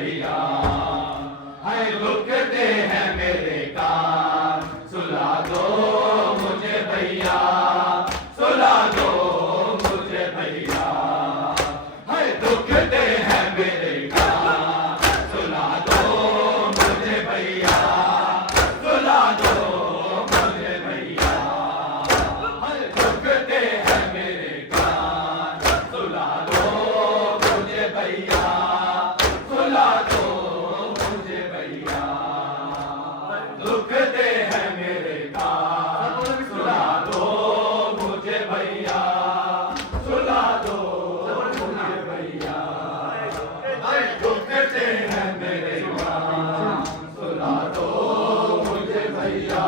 भैया। है दुखते हैं मेरे कान, सुला दो मुझे भैया, सुला दो मुझे भैया। है दुखते हैं मेरे कान, सुला दो मुझे भैया, सुला दो मुझे भैया। है दुखते हैं मेरे कान, सुला दो मुझे भैया, सुला दो मुझे भैया। दुखते हैं मेरे कान, सुला दो मुझे भैया, सुला दो मुझे भैया। दुखते हैं मेरे कान, सुला दो मुझे भैया,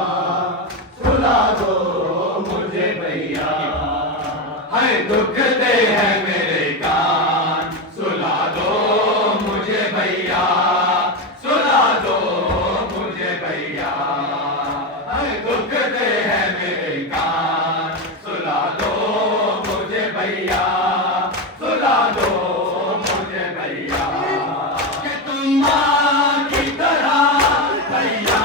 सुला दो मुझे भैया। है दुखते हैं मेरे कान, सुला दो मुझे भैया, सुला दो मुझे भैया। है दुखते हैं मेरे कान, सुला दो मुझे भैया, सुला दो मुझे भैया। कि तुम माँ की तरह भैया,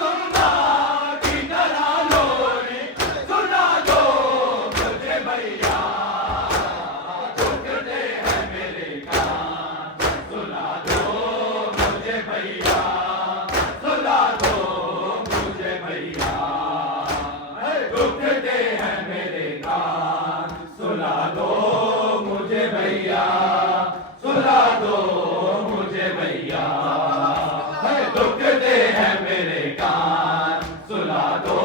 तुम माँ की तरह लोरी सुना दो मुझे भैया। दुखते हैं मेरे कान, सुला दो मुझे भैया, सुला दो मुझे भैया। है दुखते हैं मेरे कान, सुला दो मुझे भैया, सुला दो मुझे भैया। है दुखते हैं मेरे कान, सुला दो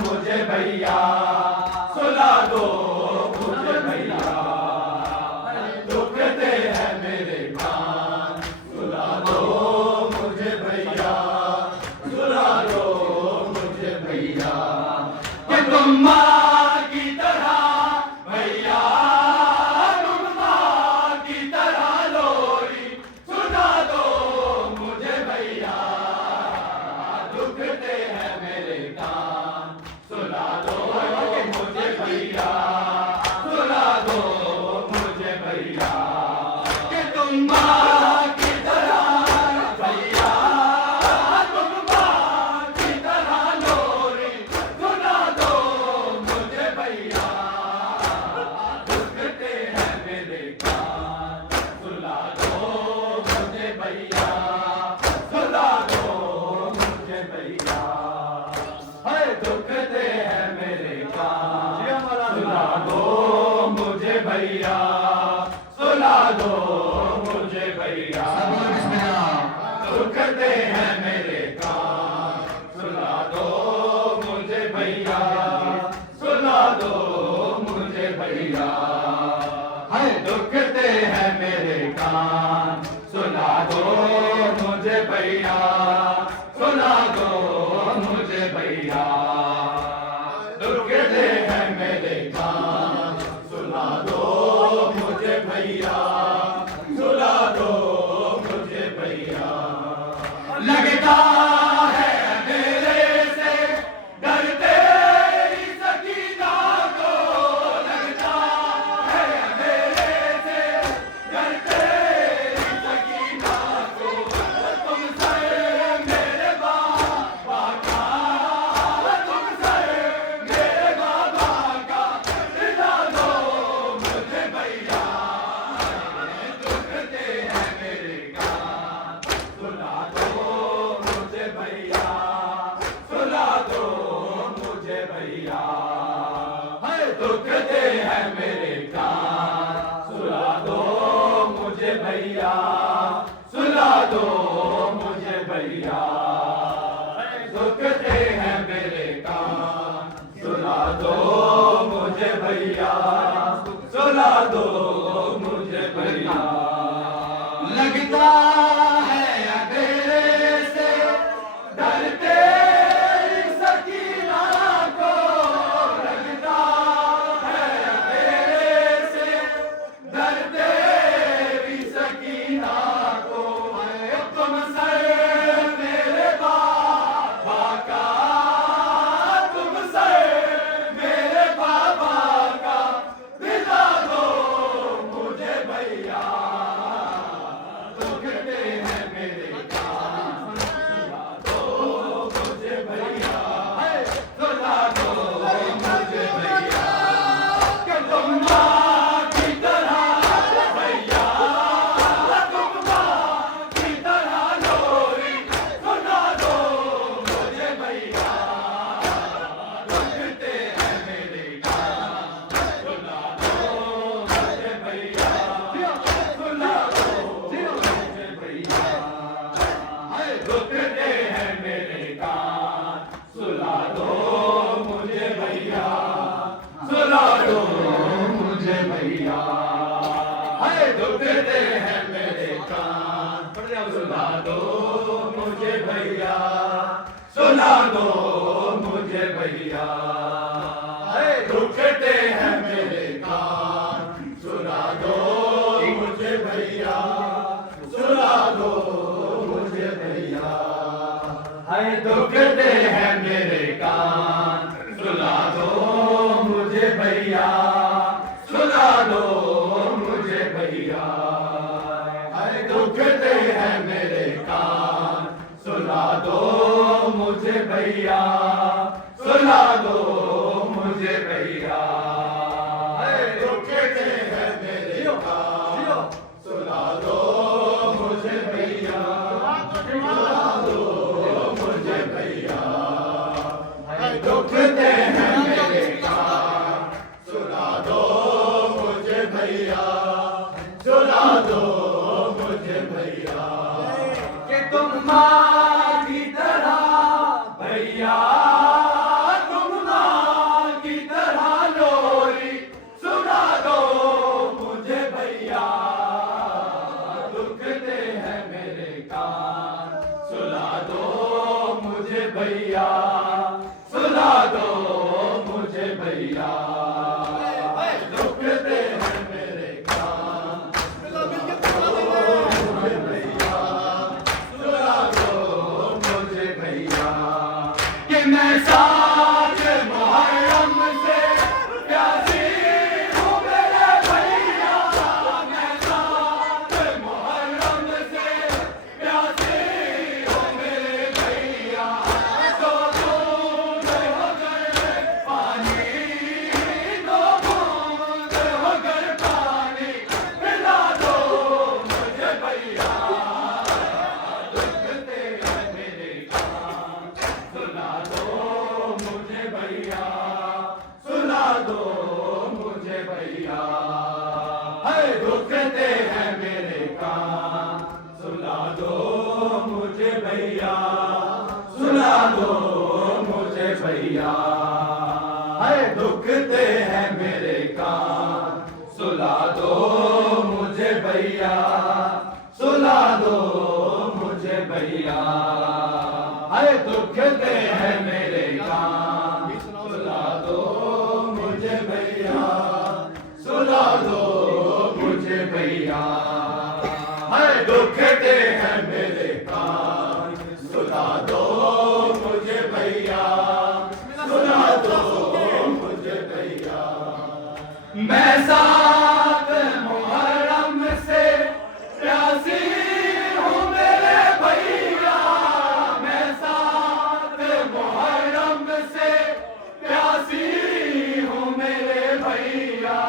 मुझे भैया, सुला दो मुझे भैया। दुखते हैं मेरे कान, सुला दो मुझे भैया, सुला दो मुझे भैया। कि तुम माँ की तरह भैया, तुम माँ की तरह लोरी सुना दो मुझे भैया। दुखते हैं मेरे कान, सुला दो मुझे भैया, सुला दो मुझे भैया। कि तुम माँ की तरह भैया, तुम माँ की तरह लोरी सुना दो मुझे भैया। दुखते हैं मेरे कान, सुला दो मुझे भैया, सुला दो मुझे भैया। है दुखते हैं मेरे कान, सुला दो मुझे भैया, सुला दो मुझे भैया। दुखते हैं मेरे कान, सुला दो मुझे भैया, सुला दो मुझे भैया। है दुखते हैं मेरे कान, सुला दो मुझे भैया, सुला दो मुझे भैया। दुखते हैं मेरे कान, सुला दो मुझे भैया, सुला दो मुझे भैया। लगता है मेरे से डर तेरी सकीना को, लगता है मेरे से डर तेरी सकीना को। तुमसे मेरे बाबा का, तुमसे मेरे बाबा का दिला दो मुझे भैया। दुखते हैं मेरे कान, सुला दो मुझे भैया, सुला दो मुझे भैया। है दुखते हैं मेरे कान, सुला दो मुझे भैया, सुला दो मुझे भैया। दुखते हैं मेरे कान, सुला दो मुझे भैया, सुला दो मुझे भैया। लगता है अंधेरे से डर तेरी सकीना को, लगता है अंधेरे से डर तेरी सकीना को। तुमसे मेरे बाबा का, तुमसे मेरे बाबा का दिला दो मुझे भैया। सुला दो मुझे भैया, सुला दो मुझे भैया, दुखते हैं मेरे कान, सुला दो मुझे भैया, सुला दो मुझे भैया, हाय दुखते हैं मेरे कान, सुला दो मुझे भैया, सुला दो मुझे भैया, हाय दुखते हैं मेरे कान, सुला दो मुझे भैया, सुला दो मुझे भैया, हाय दुखते हैं मेरे कान, सुला दो मुझे भैया, सुला दो मुझे भैया, हाय दुखते हैं मेरे कान, सुला दो मुझे भैया, सुला दो मुझे भैया, कि तुम माँ की तरह भैया, तुम माँ की तरह लोरी सुना दो मुझे भैया, दुखते हैं मेरे कान, सुला दो मुझे भैया, सुला दो मुझे भैया, दुखते हैं मेरे कान, मुझे भैया, सुला दो मुझे भैया, कि मैं साथ मुहर्रम से प्यासी हूँ मेरे भैया, मैं साथ मुहर्रम से प्यासी हूँ मेरे भैया, तो बूंद होकर पानी, तो बूंद होकर पानी पिला दो मुझे भैया, दुखते हैं मेरे कान, सुला दो मुझे भैया, सुला दो मुझे भैया, हाय दुखते हैं मेरे कान, सुला दो मुझे भैया, सुला दो मुझे भैया, हाय दुखते हैं मेरे कान, सुला दो मुझे भैया, सुला दो मुझे भैया, हाय दुखते हैं मेरे कान, सुला दो मुझे भैया, सुला दो मुझे भैया, हाय दुखते हैं मेरे कान, सुला दो मुझे भैया, सुला दो मुझे भैया, मैं साथ मुहर्रम से प्यासी हूँ मेरे भैया, मैं साथ मुहर्रम से प्यासी हूँ मेरे भैया,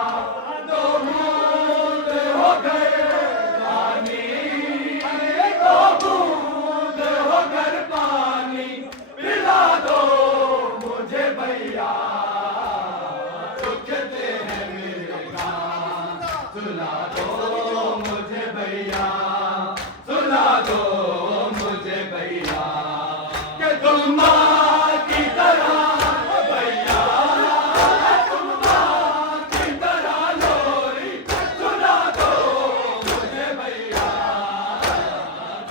दो बूंद हो गए पानी, दो बूंद हो गए पानी पिला दो मुझे भैया, दुखते हैं मेरे कान, सुला दो मुझे भैया, सुला दो मुझे भैया, कि तुम माँ की तरह भैया, तुम माँ की तरह लोरी सुला दो मुझे भैया,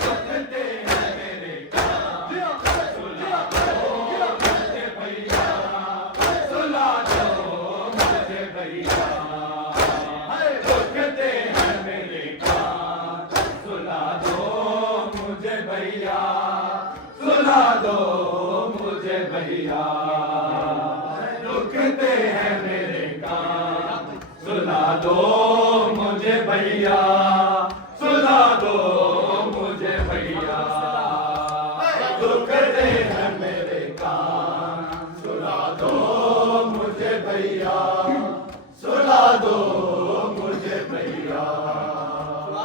दुखते हैं मेरे कान, सुला दो मुझे भैया, सुला दो मुझे भैया, हाय दुखते हैं मेरे कान, सुला दो मुझे भैया, सुला दो मुझे भैया, दुखते हैं मेरे कान, सुला दो मुझे भैया, सुला दो मुझे भैया, दुखते हैं मेरे कान, सुला दो मुझे भैया, सुला दो मुझे भैया,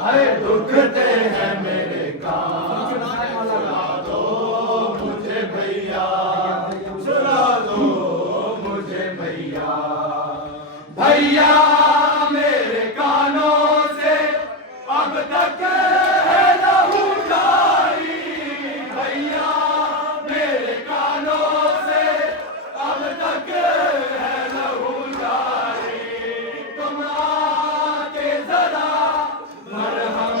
हाय दुखते हैं मेरे कान, सुला दो मुझे भैया, सुला दो मुझे भैया, भैया मेरे कानों से अब तक है लहू जारी, भैया मेरे कानों से अब तक है लहू जारी, तुम आके जरा मरहम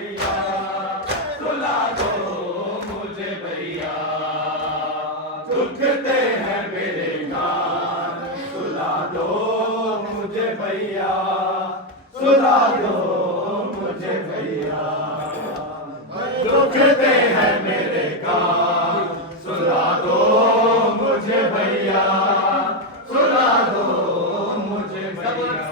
भैया, सुला दो मुझे भैया, दुखते हैं मेरे कान, सुला दो मुझे भैया, सुला दो मुझे भैया, दुखते हैं मेरे कान, सुला दो मुझे भैया, सुला दो मुझे भैया,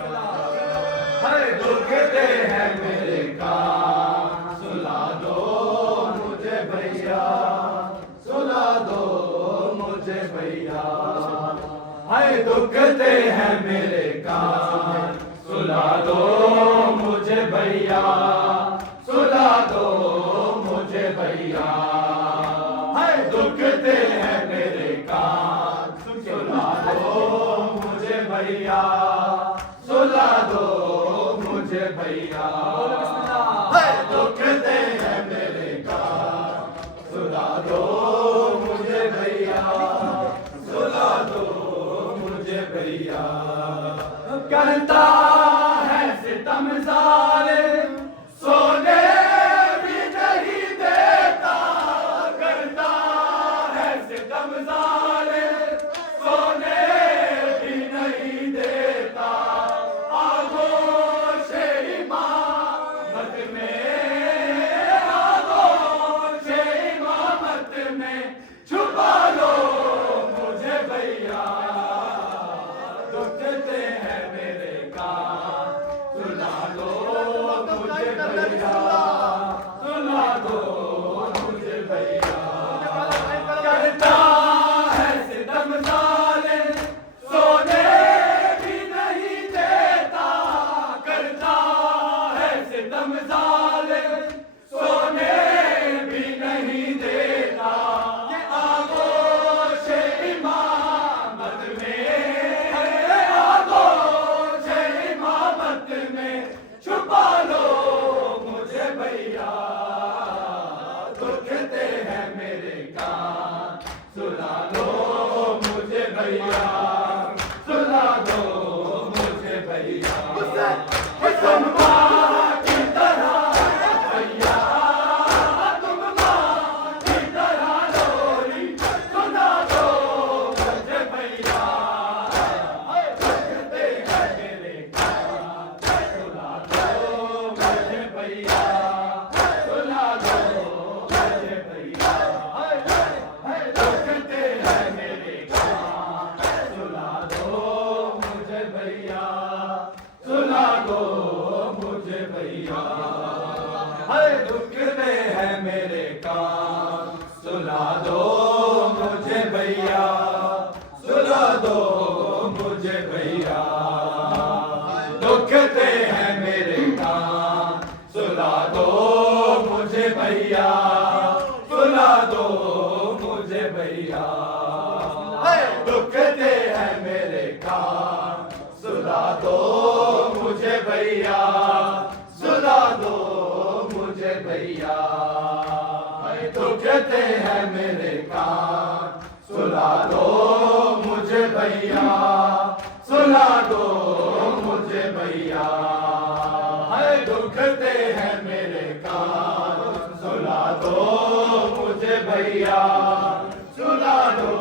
दुखते हैं मेरे कान, सुला दो मुझे भैया, सुला दो मुझे भैया, हाय दुखते हैं मेरे कान, सुला दो मुझे भैया, सुला दो मुझे भैया, हाय दुखते हैं मेरे कान, सुला दो मुझे भैया, सुला दो मुझे भैया, हाय दुखते हैं मेरे कान, सुला दो मुझे भैया, सुला दो मुझे भैया, करता है सितम ज़ालिम, सोने भी नहीं देता, करता है सितम ज़ालिम, सोने भी नहीं देता, आगोश इमामत में, आगोश इमामत में छुपा लो मुझे भैया, दुखते हैं मेरे कान, सुला दो मुझे भैया, सुला दो मुझे भैया, करता है सितम ज़ालिम, सोने भी नहीं देता, करता है सितम ज़ालिम, सोने भी नहीं देता, ये आगोश इमामत में, आगोश इमामत में छुपा लो मुझे भैया, दुखते हैं मेरे कान, सुला दो मुझे भैया, सुला दो मुझे भैया, तुम माँ की तरह भैया, तुम माँ की तरह लोरी, सुला दो मुझे भैया, दुखते हैं मेरे कान, सुला दो मुझे भैया, सुला दो मुझे भैया, दुखते हैं मेरे कान, सुला दो मुझे भैया, सुला दो मुझे भैया, हाय दुखते हैं मेरे कान, सुला दो मुझे भैया, सुला दो मुझे भैया, दुखते हैं मेरे कान, सुला दो मुझे भैया, सुला दो मुझे भैया, हाय दुखते हैं मेरे कान, सुला दो मुझे भैया, सुला दो मुझे भैया, हाय दुखते हैं मेरे कान, सुला दो मुझे भैया, सुला दो मुझे भैया, हाय दुखते हैं मेरे कान, सुला दो मुझे भैया, सुला दो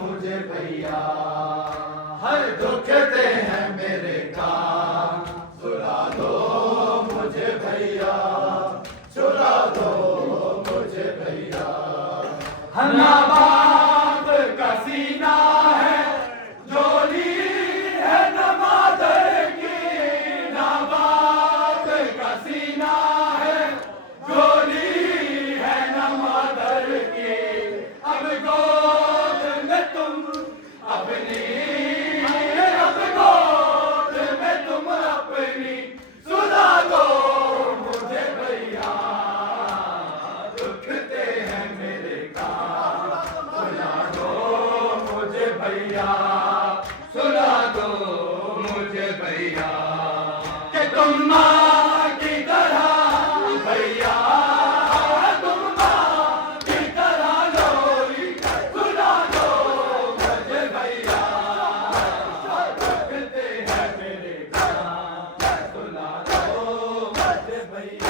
मुझे भैया, हाय दुखते हैं मेरे कान, सुला दो मुझे भैया, सुला दो मुझे भैया, हनाबाद का सीना है, जोली है नमाज़र की, नाबाद का सीना है, जोली है नमाज़र की, अब गोद में तुम अपनी, अब गोद में तुम अपनी, सुला दो मुझे भैया, दुखते हैं मेरे कान, सुला दो मुझे भैया, सुला दो मुझे भैया, कि तुम